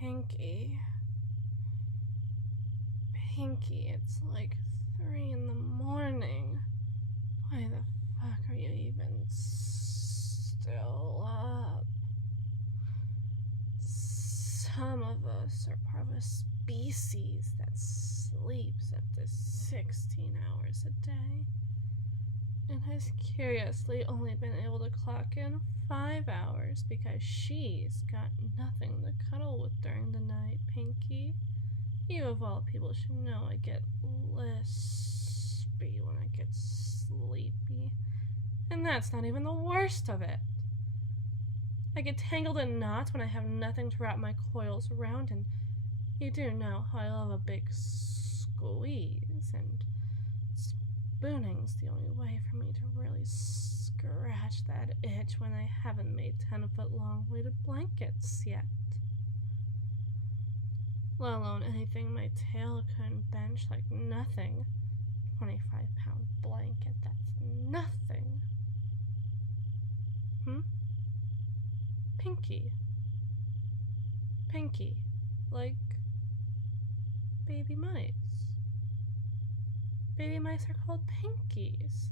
Pinky. Pinky, it's like 3 in the morning. Why the fuck are you even still up? Some of us are part of a species that sleeps up to 16 hours a day and has curiously only been able to clock in 5 hours because she's got nothing to cuddle with during the night, Pinky. You of all people should know I get lispy when I get sleepy. And that's not even the worst of it. I get tangled in knots when I have nothing to wrap my coils around, and you do know how I love a big squeeze, and spooning's the only way for me to really scratch that itch when I haven't made 10-foot long weighted blankets yet. Let alone anything my tail couldn't bench like nothing. 25-pound blanket, that's nothing. Pinky. Pinky. Like baby mice. Baby mice are called pinkies.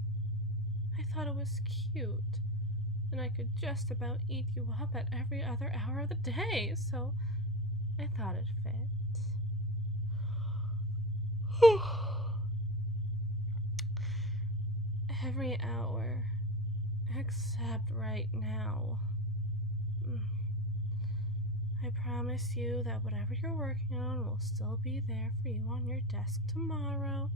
I thought it was cute, and I could just about eat you up at every other hour of the day, so I thought it fit. Every hour, except right now. I promise you that whatever you're working on will still be there for you on your desk tomorrow,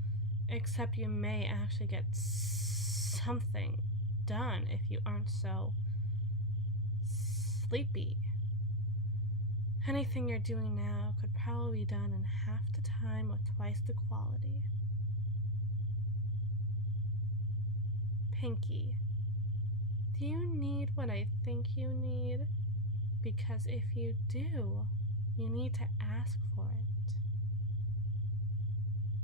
except you may actually get something done if you aren't so sleepy. Anything you're doing now could probably be done in half the time with twice the quality. Pinky, do you need what I think you need? Because if you do, you need to ask for it.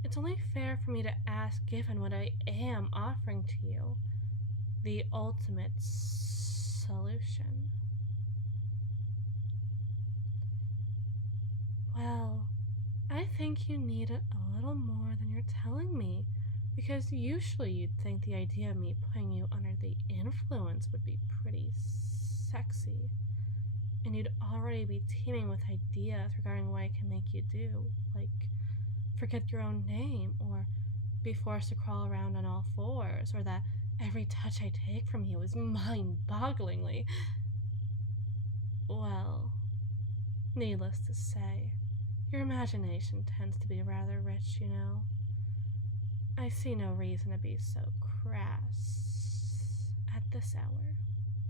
It's only fair for me to ask given what I am offering to you, the ultimate solution. Well, I think you need it a little more than you're telling me, because usually you'd think the idea of me putting you under the influence would be pretty sexy, and you'd already be teeming with ideas regarding what I can make you do, like forget your own name, or be forced to crawl around on all fours, or that every touch I take from you is mind-bogglingly, well, needless to say, your imagination tends to be rather rich, you know. I see no reason to be so crass at this hour,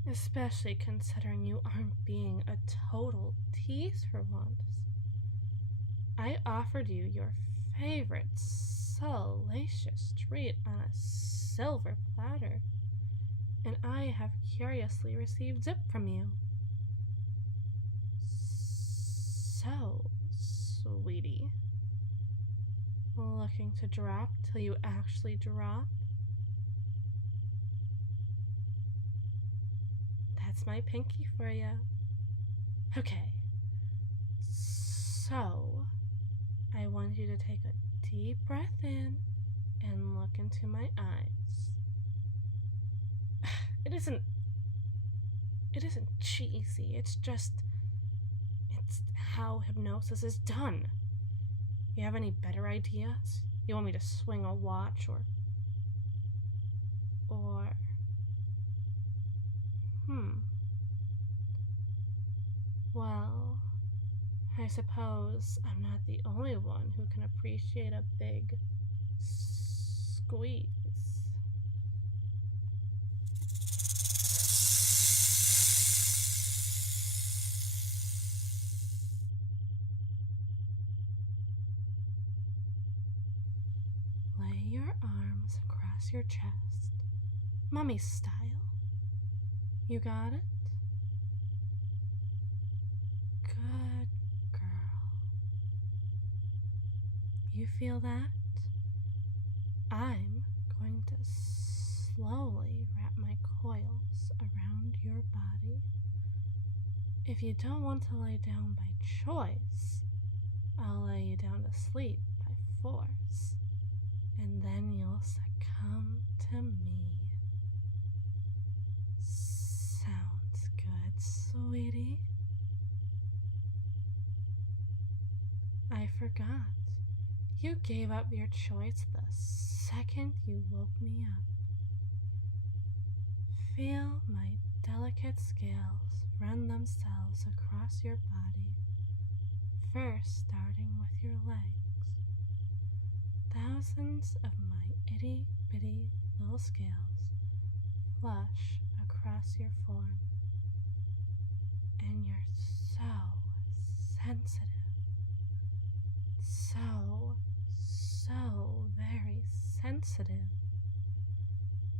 especially considering you aren't being a total tease for once. I offered you your favorite salacious treat on a silver platter, and I have curiously received zip from you. So, sweetie, looking to drop till you actually drop? That's my pinky for you. Okay, so I want you to take a deep breath in and look into my eyes. It isn't cheesy, it's how hypnosis is done. You have any better ideas? You want me to swing a watch or well, I suppose I'm not the only one who can appreciate a big squeeze. Lay your arms across your chest, mummy style. You got it? Good girl. You feel that? I'm going to slowly wrap my coils around your body If you don't want to lay down by choice, I'll lay you down to sleep by force, and then you'll succumb to me. Sounds good, sweetie. I forgot. You gave up your choice the second you woke me up. Feel my delicate scales run themselves across your body, first starting with your legs. Thousands of my itty-bitty little scales flush across your form, and you're so sensitive, so very sensitive,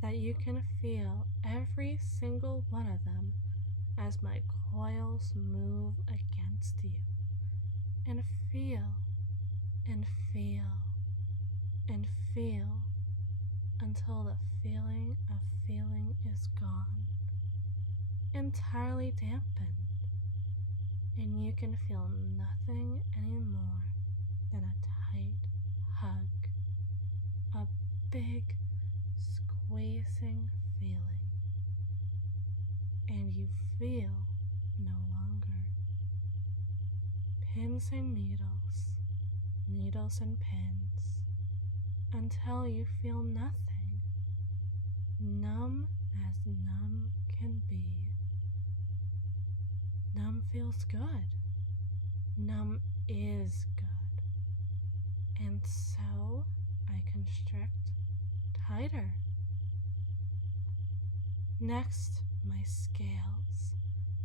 that you can feel every single one of them as my coils move against you, and feel and feel and feel until the feeling of feeling is gone, entirely dampened, and you can feel nothing anymore than a tight hug, a big squeezing feeling, and you feel no longer. Pins and needles, needles and pins, until you feel nothing, numb as numb can be. Numb feels good. Numb is good. And so I constrict tighter. Next, my scales,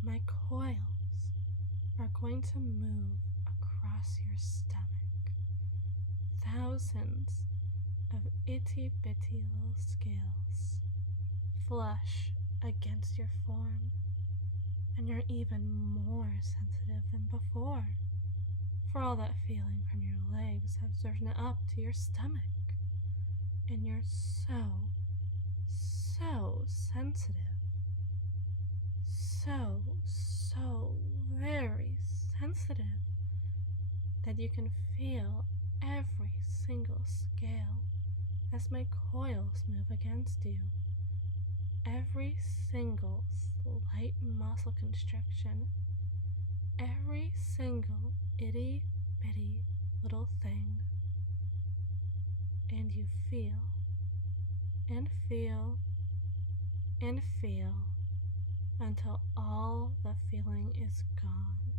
my coils, are going to move across your stomach. Thousands of itty bitty little scales flush against your form, and you're even more sensitive than before, for all that feeling from your legs has driven up to your stomach, and you're so sensitive, so very sensitive, that you can feel every single scale as my coils move against you. Every single slight muscle constriction, every single itty bitty little thing, and you feel and feel and feel until all the feeling is gone,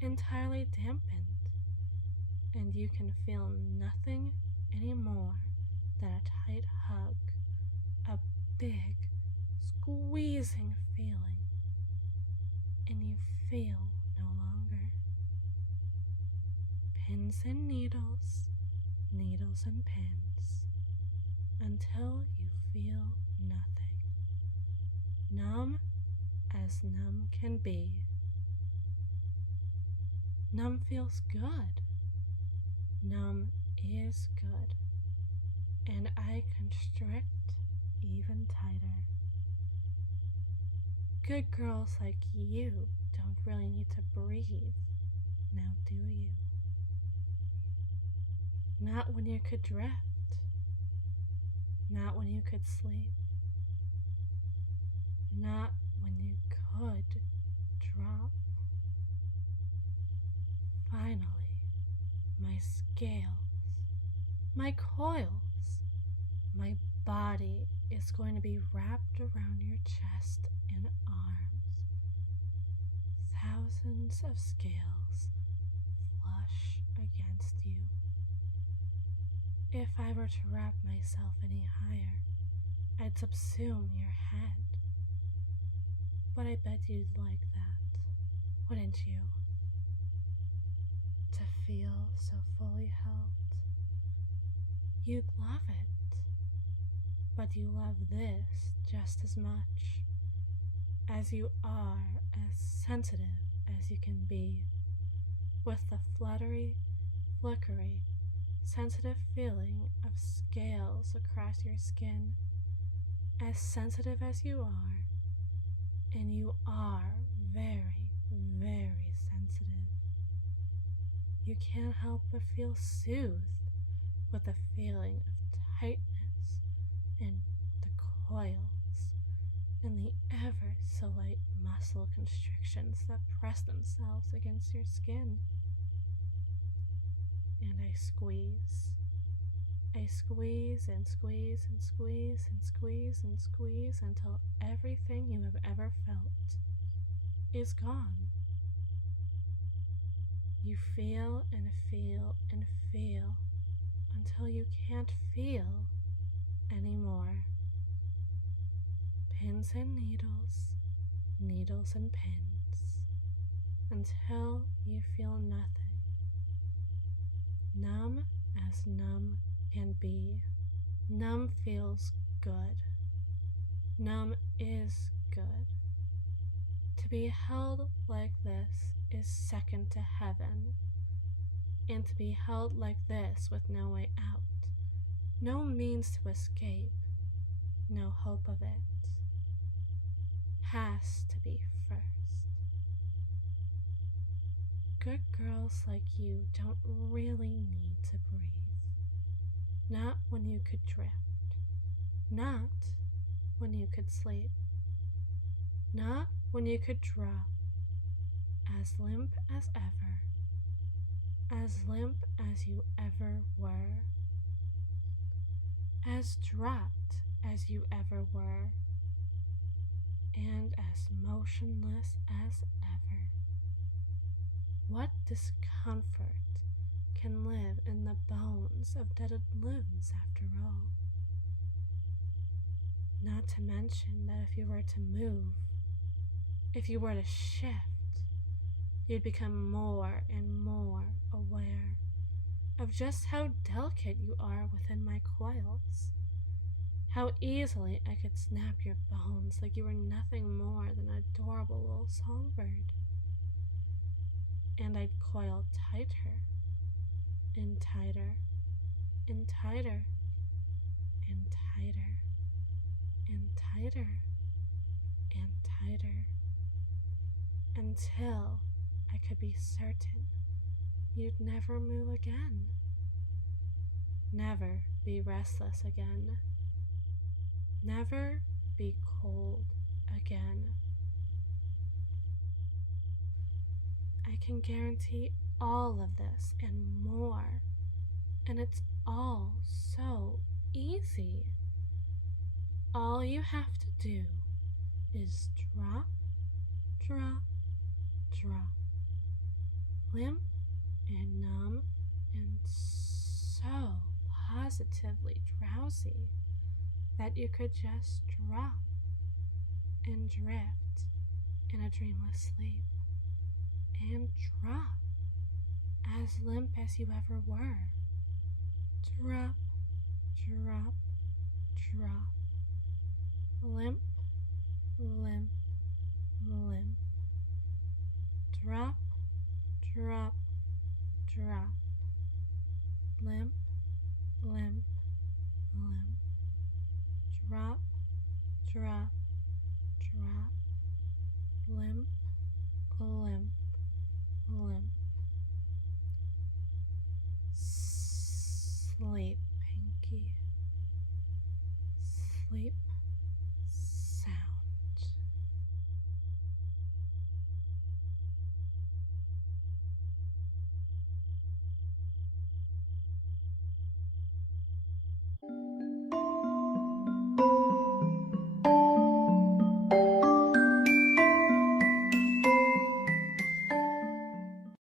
entirely dampened, and you can feel nothing anymore than a tight hug, a big squeezing feeling, and you feel no longer. Pins and needles, needles and pins, until you feel nothing. Numb as numb can be. Numb feels good. Numb is good. And I constrict even tighter. Good girls like you don't really need to breathe, now do you? Not when you could drift. Not when you could sleep. Not when you could drop. Finally, my scales, my coils, my body is going to be wrapped around your chest and arms. Thousands of scales flush against you. If I were to wrap myself any higher, I'd subsume your head. But I bet you'd like that, wouldn't you? To feel so fully held. You'd love it, but you love this just as much, as you are as sensitive as you can be, with the fluttery, flickery, sensitive feeling of scales across your skin, as sensitive as you are, and you are very, you can't help but feel soothed with the feeling of tightness in the coils and the ever so light muscle constrictions that press themselves against your skin. And I squeeze and squeeze and squeeze and squeeze and squeeze until everything you have ever felt is gone. You feel and feel and feel until you can't feel anymore. Pins and needles, needles and pins, until you feel nothing. Numb as numb can be. Numb feels good. Numb is good. To be held like this is second to heaven. And to be held like this with no way out, no means to escape, no hope of it, has to be first. Good girls like you don't really need to breathe. Not when you could drift. Not when you could sleep. Not when you could drop, as limp as ever, as limp as you ever were, as dropped as you ever were, and as motionless as ever. What discomfort can live in the bones of dead limbs after all? Not to mention that if you were to move, if you were to shift, you'd become more and more aware of just how delicate you are within my coils, how easily I could snap your bones like you were nothing more than an adorable little songbird. And I'd coil tighter and tighter and tighter and tighter and tighter and tighter until I could be certain you'd never move again, never be restless again, never be cold again. I can guarantee all of this and more, and it's all so easy. All you have to do is drop, drop, drop, limp and numb and so positively drowsy that you could just drop and drift in a dreamless sleep and drop as limp as you ever were. Drop, drop, drop, limp, limp, limp, drop, drop, drop, limp, limp, limp, drop, drop, drop, limp,